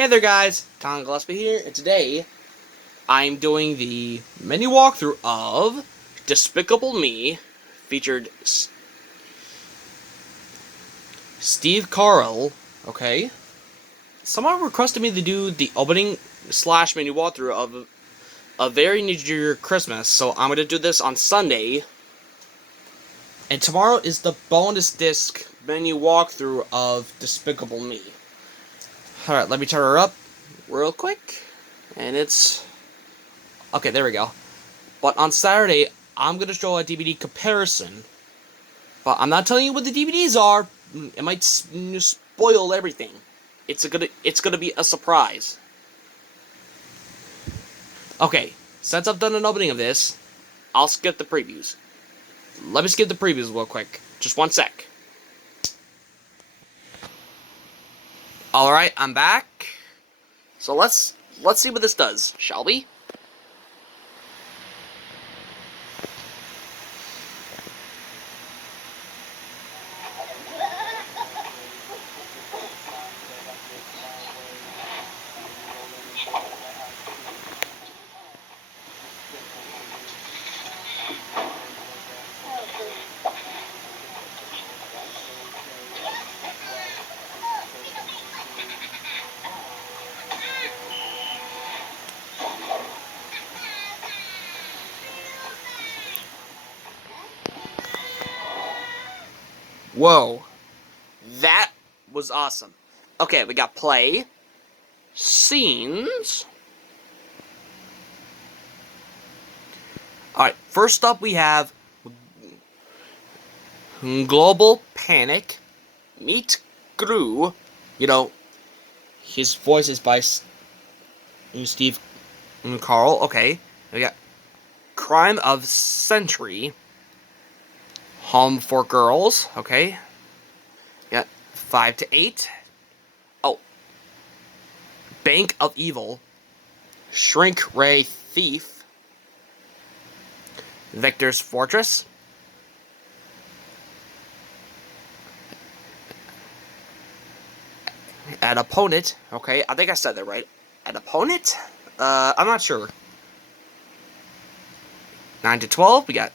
Hey there guys, Tom Gillespie here, and today I'm doing the mini walkthrough of Despicable Me, featured Steve Carell, okay? Someone requested me to do the opening / mini walkthrough of A Very New Year Christmas, so I'm gonna do this on Sunday. And tomorrow is the bonus disc menu walkthrough of Despicable Me. Alright, let me turn her up real quick. And it's... okay, there we go. But on Saturday, I'm going to show a DVD comparison. But I'm not telling you what the DVDs are. It might spoil everything. It's gonna be a surprise. Okay, since I've done an opening of this, I'll skip the previews. Let me skip the previews real quick. Just one sec. Alright, I'm back. So let's see what this does, shall we? Whoa. That was awesome. Okay, we got play, scenes. Alright, first up we have Global Panic, Meet Gru. You know, his voice is by Steve Carell. Okay, we got Crime of Century, Home for Girls. Okay, got 5 to 8. Oh, Bank of Evil, Shrink Ray Thief, Victor's Fortress, An Opponent. Okay, I think I said that right. An Opponent? I'm not sure. 9 to 12, we got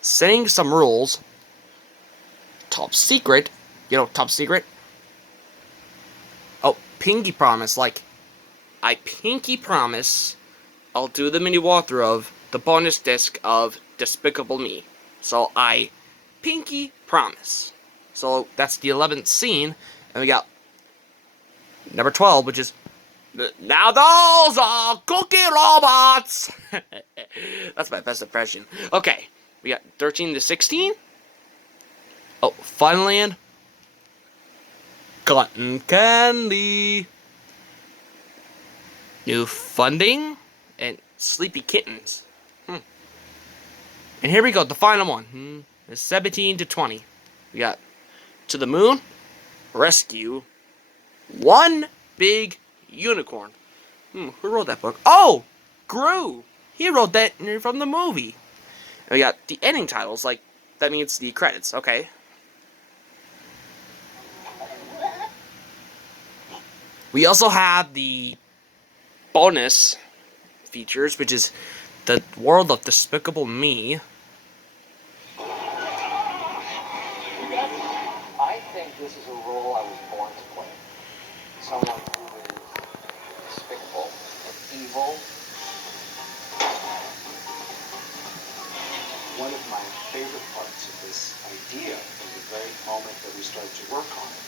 Setting Some Rules, Top Secret. You know, Top Secret? Oh, Pinky Promise. Like, I pinky promise I'll do the mini walkthrough of the bonus disc of Despicable Me. So I pinky promise. So that's the 11th scene, and we got number 12, which is now those are cookie robots. That's my best impression. Okay, we got 13 to 16. Oh, Funland, Cotton Candy, New Funding, and Sleepy Kittens. And here we go, the final one. It's 17 to 20. We got To the Moon, Rescue, One Big Unicorn. Who wrote that book? Oh! Gru! He wrote that from the movie. And we got the ending titles, like, that means the credits, okay. We also have the bonus features, which is the world of Despicable Me. I think this is a role I was born to play. Someone who is despicable and evil. One of my favorite parts of this idea, from the very moment that we started to work on it,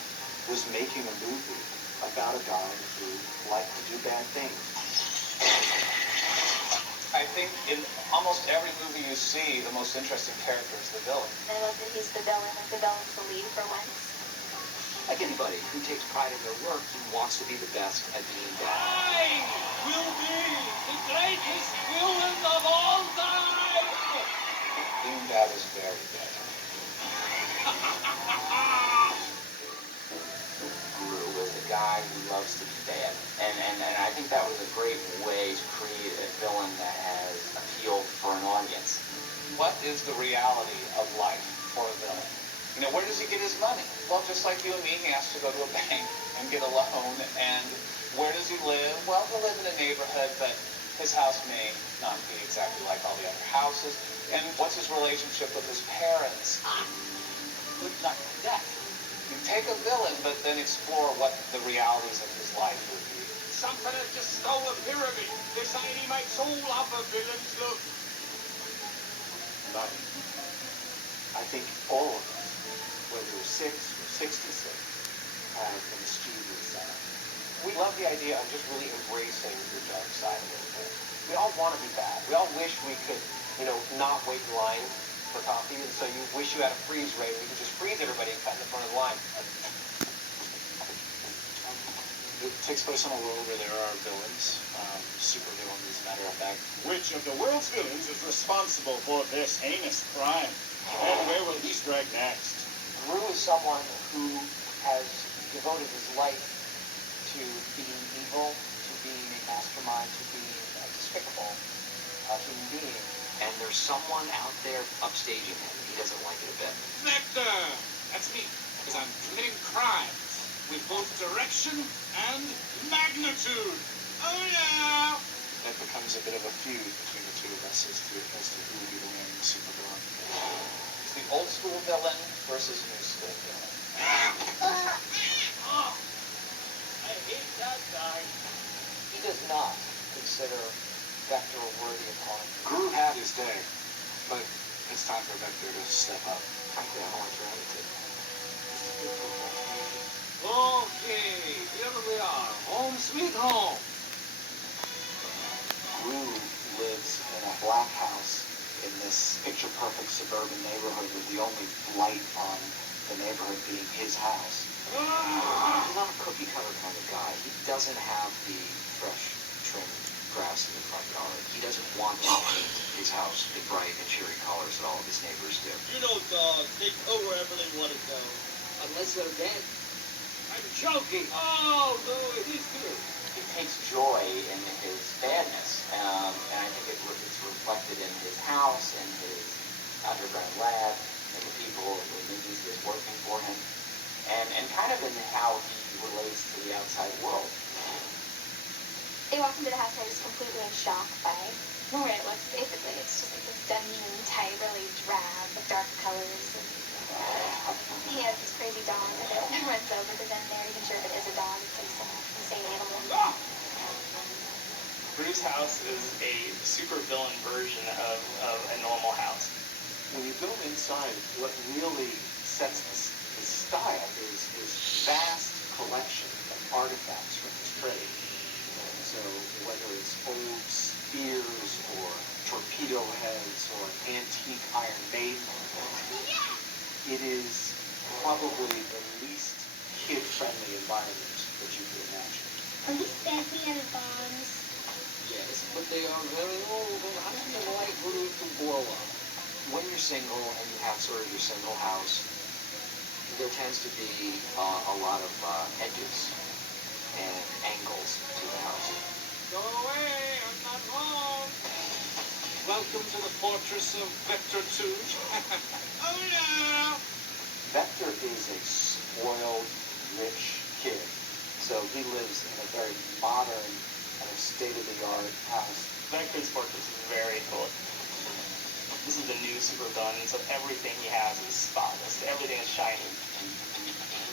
was making a movie about a guy who liked to do bad things. I think in almost every movie you see, the most interesting character is the villain. I love that he's the villain, and the villain's the lead for once. Like anybody who takes pride in their work and wants to be the best at being bad. I will be the greatest villain of all time! Being bad is very bad. Gru is a guy who loves to be bad. And I think that was a great way to create a villain that has appeal for an audience. What is the reality of life for a villain? You know, where does he get his money? Well, just like you and me, he has to go to a bank and get a loan. And where does he live? Well, he'll live in a neighborhood, but his house may not be exactly like all the other houses. And what's his relationship with his parents? Good luck with that. You take a villain, but then explore what the realities of his life would be. Some fella just stole a pyramid. They're saying he makes all other villains look. But I think all of us, whether we're 6 or 66, have a mischievous side. We love the idea of just really embracing the dark side a little bit. We all want to be bad. We all wish we could, not wait in line for coffee, and so you wish you had a freeze ray where you could just freeze everybody and cut in the front of the line. It takes place on a world where there are villains, super villains as a matter of fact. Which of the world's villains is responsible for this heinous crime? And where will he strike next? Gru is someone who has devoted his life to being evil, to being a mastermind, to being a despicable human being. And there's someone out there upstaging him. He doesn't like it a bit. Vector! That's me, because I'm committing crimes with both direction and magnitude. Oh yeah! That becomes a bit of a feud between the two of us as to who will be the winning supervillain. It's the old school villain versus new school villain. Oh, I hate that guy. He does not consider Vector a worthy opponent. Gru had his day, but it's time for Vector to step up. Frankly, I don't like your attitude. Okay, here we are. Home sweet home. Gru lives in a black house in this picture-perfect suburban neighborhood with the only light on the neighborhood being his house. He's not a cookie-cutter kind of guy. He doesn't have the fresh, trimmed grass in the front yard. He doesn't want to paint his house in bright and cheery colors that all of his neighbors do. You know, dogs, they go wherever they want to go. Unless they're dead. I'm joking. Oh, no, it is good. He takes joy in his badness, and I think it's reflected in his house, in his underground lab, in the people that he's just working for him, and kind of in how he relates to the outside world. They walked into the house and I was completely in shock by where it looks. Basically, it's just like this dungeon type, really drab, with dark colors. And he has this crazy dog that runs over to them. They're even sure if it is a dog. It's like some insane animal. Gru's house is a super villain version of a normal house. When you go inside, what really sets the style is his vast collection of artifacts from his trade. So whether it's old spears or torpedo heads or an antique Iron Maiden, it is probably the least kid-friendly environment that you could imagine. Are these fancy and bombs? Yes, but they are very old and I feel like Gru to blow up. When you're single and you have sort of your single house, there tends to be a lot of edges and angles to the house. Go away, I'm not home. Welcome to the fortress of Vector 2. Oh yeah! Vector is a spoiled, rich kid, so he lives in a very modern, kind of state-of-the-art house. Vector's fortress is very cool. This is the new super villain, and so everything he has is spotless. Everything is shiny.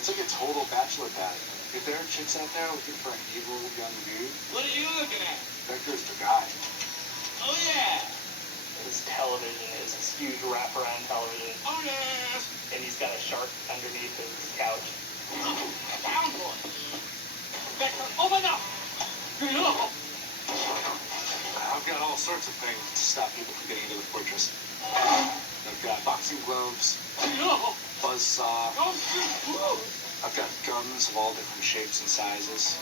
It's like a total bachelor pad. If there are chicks out there looking for an evil young dude, What are you looking at? Vector's the guy. Oh yeah! His television is this huge wraparound television, Oh yes! and he's got a shark underneath his couch. Down boy! Vector, open up! No! I've got all sorts of things to stop people from getting into the fortress. I've got boxing gloves, No! buzzsaw. Don't you move! I've got guns of all different shapes and sizes.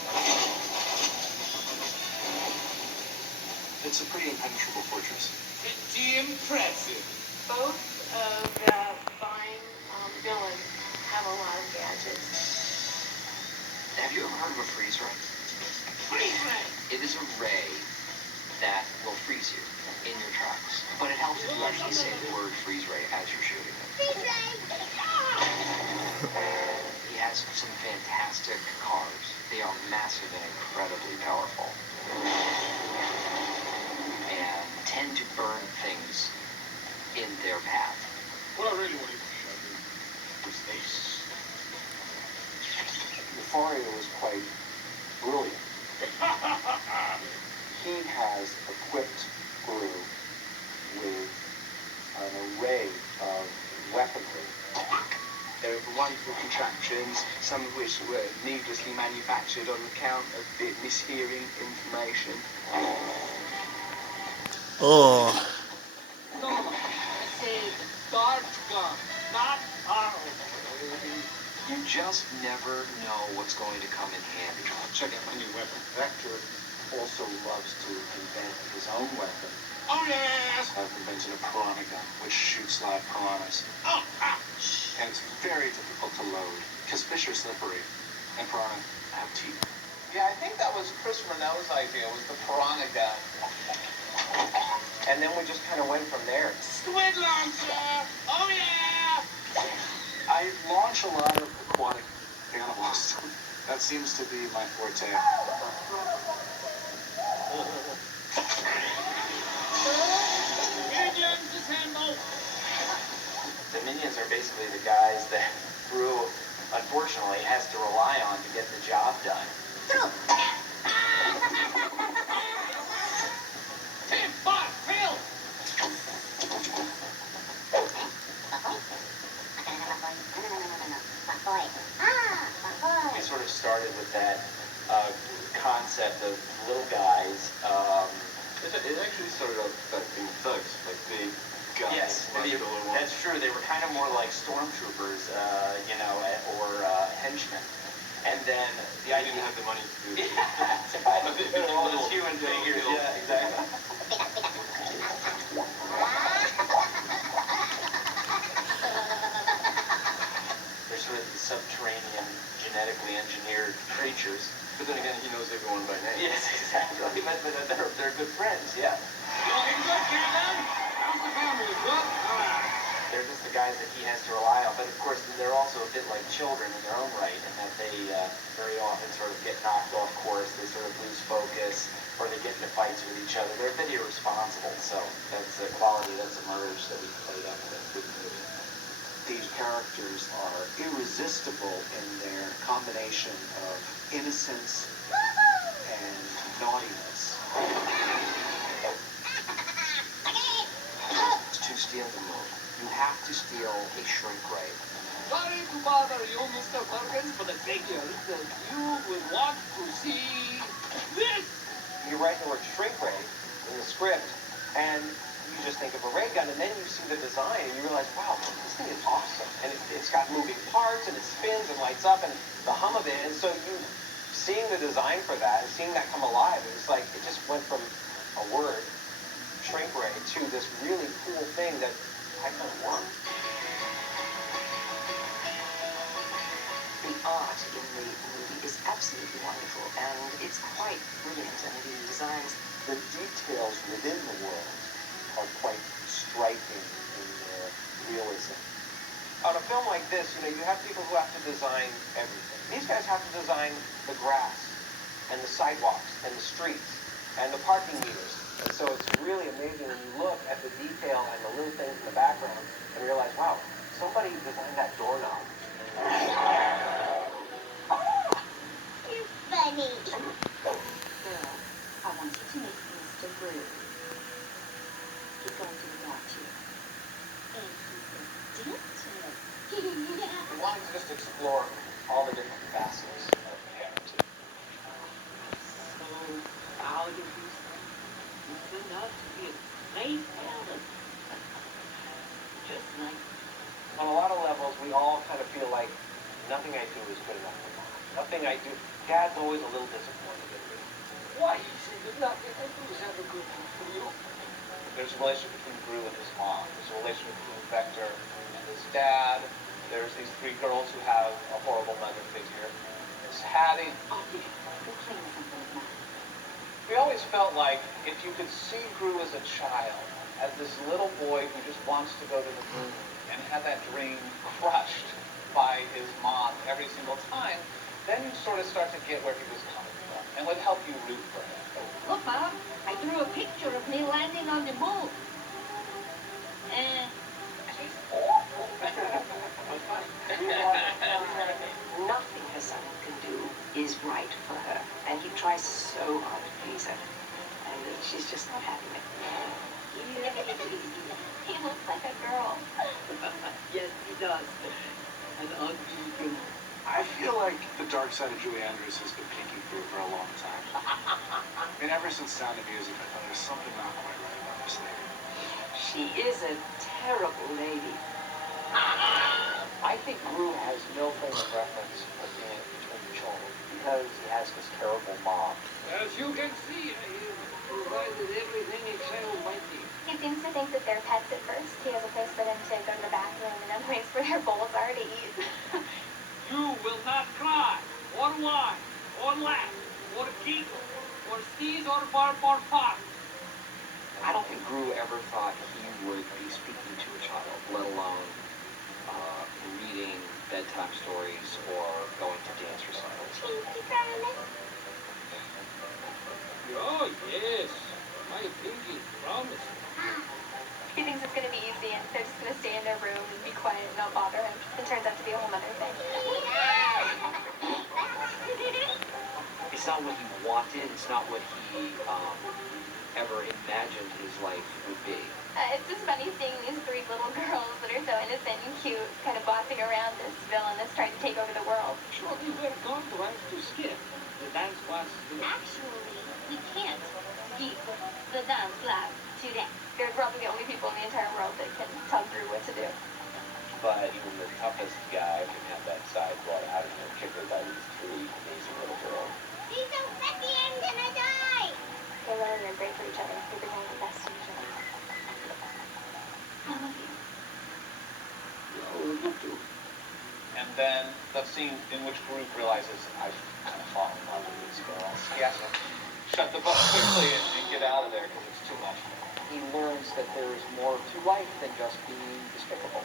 It's a pretty impenetrable fortress. Pretty impressive. Both of the fine villains have a lot of gadgets. Have you ever heard of a freeze ray? Freeze ray! It is a ray that will freeze you in your tracks. But it helps if you actually say the word freeze ray as you're shooting it. Freeze ray! He has has some fantastic cars. They are massive and incredibly powerful. And tend to burn things in their path. What I really wanted to show you was this. Nefario was quite brilliant. He has equipped Gru with an array of weaponry. There are wonderful contraptions, some of which were needlessly manufactured on account of it mishearing information. Oh. No, I said dart gun, not arrow. You just never know what's going to come in handy. Check out my new weapon. Vector also loves to invent his own weapon. Oh yes! I've invented a piranha gun, which shoots live piranhas. Oh, ouch! And it's very difficult to load, because fish are slippery, and piranha have teeth. Yeah, I think that was Chris Renault's idea, was the piranha gun. And then we just kind of went from there. Squid launcher! Oh yeah! I launch a lot of aquatic animals. That seems to be my forte. Minions disassemble! The minions are basically the guys that Gru, unfortunately, has to rely on to get the job done. Tim, Bob, Phil! We sort of started with that concept of little guys. It actually started off like being thugs, like big guys. Yes, that's true. They were kind of more like stormtroopers, or henchmen. And then the I idea didn't have the money to do this. they were all those human figures. Yeah, exactly. They're sort of the subterranean, genetically engineered creatures. But then again, he knows everyone by name. Yes, exactly. But they're good friends. Yeah. You looking good, Kevin? How's the family? Good? They're just the guys that he has to rely on. But of course, they're also a bit like children in their own right, in that they very often sort of get knocked off course. They sort of lose focus, or they get into fights with each other. They're a bit irresponsible. So that's a quality that's emerged that we played up with the movie. These characters are irresistible in their combination of innocence and naughtiness. To steal the moon, you have to steal a shrink ray. Sorry to bother you, Mr. Perkins, but I figured that you would want to see this! You write the word shrink ray in the script, and you just think of a ray gun, and then you see the design, and you realize, wow, this thing is awesome. And it's got moving parts, and it spins and lights up, and the hum of it. And so seeing the design for that, and seeing that come alive, it was like, it just went from a word, shrink ray, to this really cool thing that I kind of want. The art in the movie is absolutely wonderful, and it's quite brilliant, and the designs. The details within the world are quite striking in their realism. On a film like this, you have people who have to design everything. These guys have to design the grass, and the sidewalks, and the streets, and the parking meters. And so it's really amazing when you look at the detail and the little things in the background and realize, wow, somebody designed that doorknob. You're funny. Girl, I want you to meet Mr. Gru. He's going to adopt you. And he's a dentist. We wanted to just explore all the different facets of character. So, how did you say? You turned out to be a great talent. Just like On a lot of levels, we all kind of feel like nothing I do is good enough for Mom. Nothing I do. Dad's always a little disappointed in me. why you say that nothing I do is ever good for you? There's a relationship between Gru and his mom. There's a relationship between Vector and his dad. There's these three girls who have a horrible mother figure. There's Hattie. Oh, yeah. Go play with something with Mom. We always felt like if you could see Gru as a child, as this little boy who just wants to go to the moon and have that dream crushed, by his mom every single time, then you sort of start to get where he was coming from and would help you root for him. Look, Mom, I drew a picture of me landing on the moon. She's awful. Nothing her son can do is right for her, and he tries so hard to please her, and she's just not having it. He looks like a girl. Yes, he does. An ugly girl. I feel like the dark side of Julie Andrews has been peeking through for a long time. I mean, ever since Sound of Music, I thought there's something not quite right about this lady. She is a terrible lady. I think Gru has no frame of reference for being between children because he has this terrible mom. As you can see, he provided everything a child might need. He seems to think that they're pets at first. He has a place for them to go to the bathroom and a place for their bowls are to eat. You will not cry, or whine, or laugh, or giggle, or sneeze, or bark, or fart. I don't think Gru ever thought he would be speaking to a child, let alone reading bedtime stories or going to dance recitals. Oh, yes. My pinky promise. He thinks it's going to be easy and they're just going to stay in their room and be quiet and not bother him. It turns out to be a whole other thing. It's not what he wanted. It's not what he ever imagined his life would be. It's just funny seeing these three little girls that are so innocent and cute kind of bossing around this villain that's trying to take over the world. Surely we're going to have to skip the dance class today. Actually, we can't keep the dance class today. They're probably the only people in the entire world that can tell Drew what to do. But even the toughest guy can have that side brought out of him, particularly by these three amazing little girls. He's so petty and gonna die! They learn they're great for each other. They bring out the best in each other. I love you. Oh, look to. And then the scene in which Gru realizes I've kind of fallen in love with these girls. He has to shut the book quickly and get out of there because it's too much. He learns that there is more to life than just being despicable.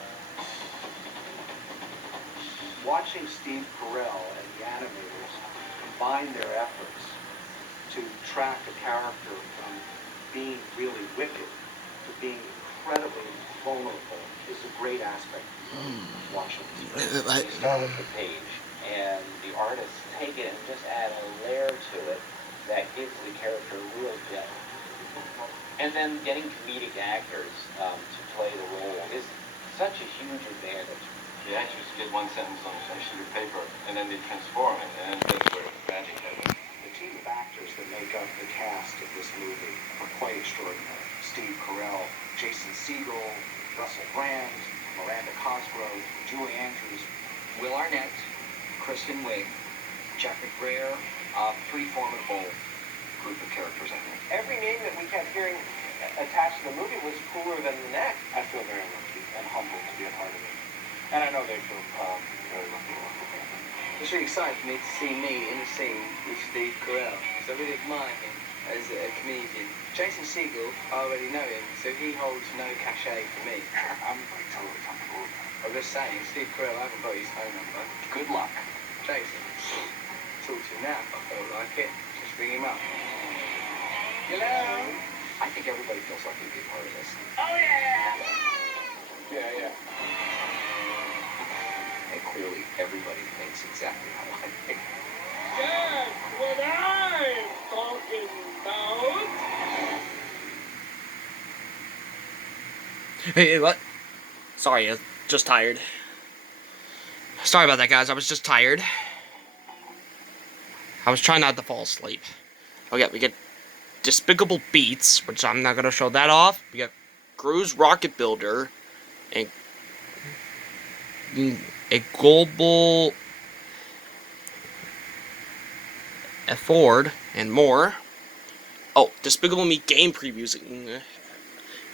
Watching Steve Carell and the animators combine their efforts to track a character from being really wicked to being incredibly vulnerable is a great aspect of watching this. You start with the page, and the artists take it and just add a layer to it that gives the character real depth. And then getting comedic actors to play the role is such a huge advantage. The actors did one sentence on a sheet of paper, and then they transform it, and that's where the magic happens. The team of actors that make up the cast of this movie are quite extraordinary. Steve Carell, Jason Segel, Russell Brand, Miranda Cosgrove, Julie Andrews, Will Arnett, Kristen Wiig, Jack McBrayer, pretty formidable group of characters, I think. Every name that we kept hearing attached to the movie was cooler than the next. I feel very lucky and humbled to be a part of it. And I know they feel very lucky to work with me. It's really exciting for me to see me in the scene with Steve Carell, because I really admire him as a comedian. Jason Segel, I already know him, so he holds no cachet for me. I'm like totally comfortable with that. I'm just saying, Steve Carell, I haven't got his phone number. Good luck. Jason, talk to him now if I feel like it. Just ring him up. Hello? I think everybody feels like they'd be a part of this. Oh, yeah! Yeah. And clearly, everybody thinks exactly how I think. That's what I'm talking about. Hey, what? Sorry, I'm just tired. Sorry about that, guys. I was just tired. I was trying not to fall asleep. Okay, we get Despicable Beats, which I'm not going to show that off. We got Gru's Rocket Builder, and a global afford, and more. Oh, Despicable Me game previews.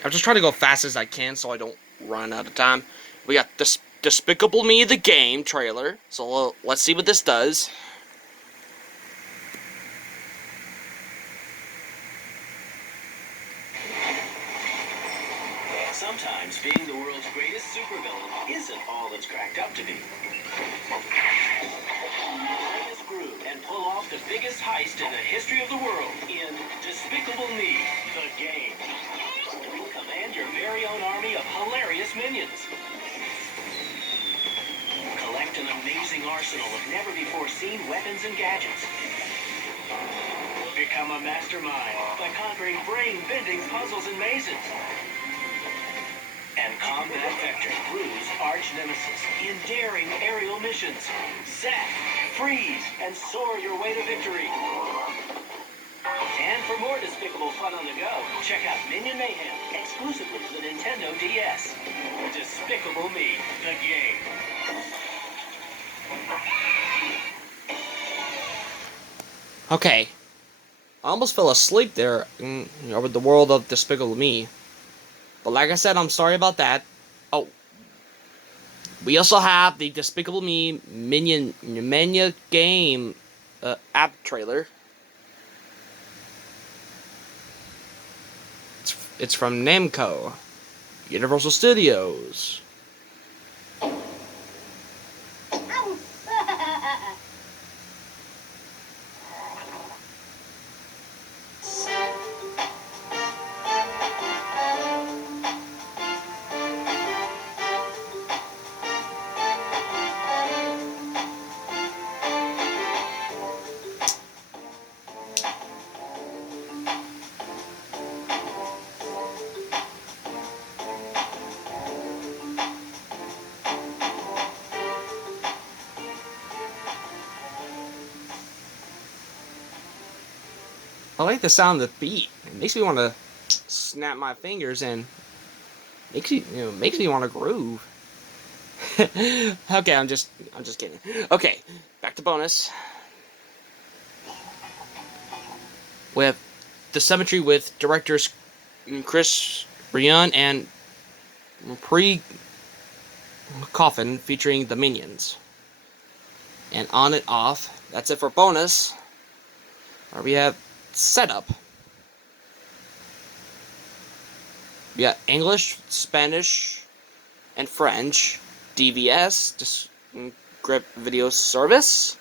I'm just trying to go fast as I can so I don't run out of time. We got Despicable Me the game trailer, so let's see what this does. So sometimes being the world's greatest supervillain isn't all it's cracked up to be. Play as Groot and pull off the biggest heist in the history of the world in Despicable Me, the game. Command your very own army of hilarious minions. Collect an amazing arsenal of never-before-seen weapons and gadgets. Become a mastermind by conquering brain-bending puzzles and mazes. And combat Vector, Groot's arch-nemesis, in daring aerial missions. Zap, freeze, and soar your way to victory. And for more Despicable fun on the go, check out Minion Mayhem, exclusively to the Nintendo DS. Despicable Me, the game. Okay. I almost fell asleep there with the world of Despicable Me. But like I said, I'm sorry about that. Oh. We also have the Despicable Me Minion Mania game app trailer. It's from Namco, Universal Studios. I like the sound of the beat. It makes me want to snap my fingers and makes me want to groove. Okay, I'm just kidding. Okay, back to bonus. With the Cemetery with directors Chris Rion and Coffin featuring the Minions. And on and off. That's it for bonus. Or we have setup. We got English, Spanish, and French. DVS, Descript Video Service.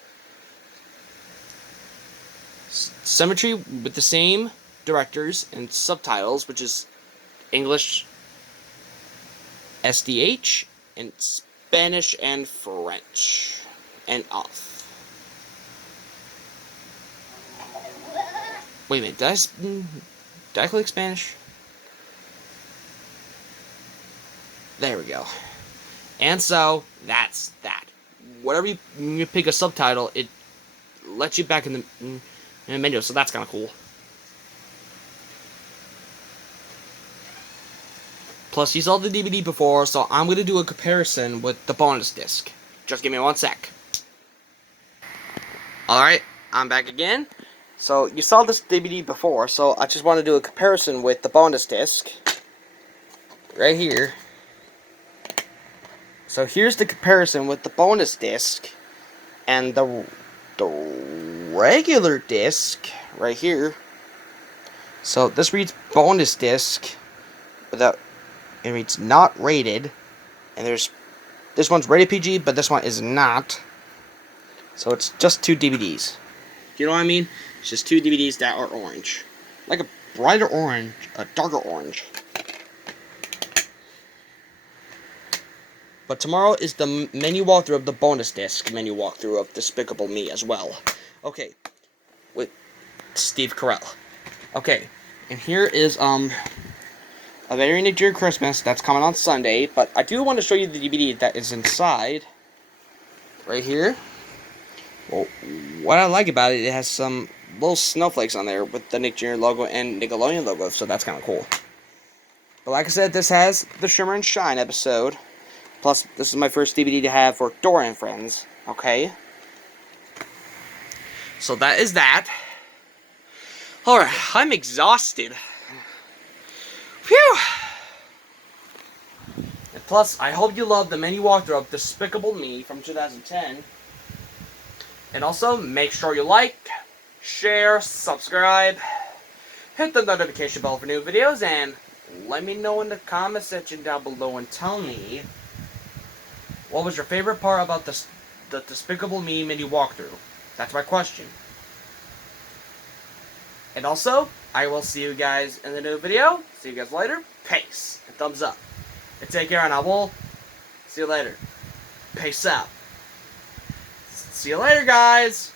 Cemetery with the same directors and subtitles, which is English, SDH, and Spanish and French. And off. Wait a minute, did I click Spanish? There we go. And so, that's that. Whatever you pick a subtitle, it lets you back in the menu, so that's kind of cool. Plus, you saw the DVD before, so I'm going to do a comparison with the bonus disc. Just give me 1 sec. Alright, I'm back again. So, you saw this DVD before, so I just want to do a comparison with the bonus disc. Right here. So, here's the comparison with the bonus disc and the regular disc right here. So, this reads bonus disc without, it reads not rated. And this one's rated PG, but this one is not. So, it's just 2 DVDs. You know what I mean? It's just 2 DVDs that are orange. Like a brighter orange, a darker orange. But tomorrow is the menu walkthrough of the bonus disc menu walkthrough of Despicable Me as well. Okay. With Steve Carell. Okay. And here is, A Very Near Christmas that's coming on Sunday. But I do want to show you the DVD that is inside. Right here. Well, what I like about it, it has some little snowflakes on there with the Nick Jr. logo and Nickelodeon logo, so that's kind of cool. But like I said, this has the Shimmer and Shine episode. Plus, this is my first DVD to have for Dora and Friends, okay? So that is that. Alright, I'm exhausted. Phew! And plus, I hope you love the menu walkthrough of Despicable Me from 2010. And also, make sure you like, share, subscribe, hit the notification bell for new videos, and let me know in the comment section down below and tell me what was your favorite part about the Despicable Me mini walkthrough. That's my question. And also, I will see you guys in the new video. See you guys later. Peace. And thumbs up. And take care, and I will see you later. Peace out. See you later, guys.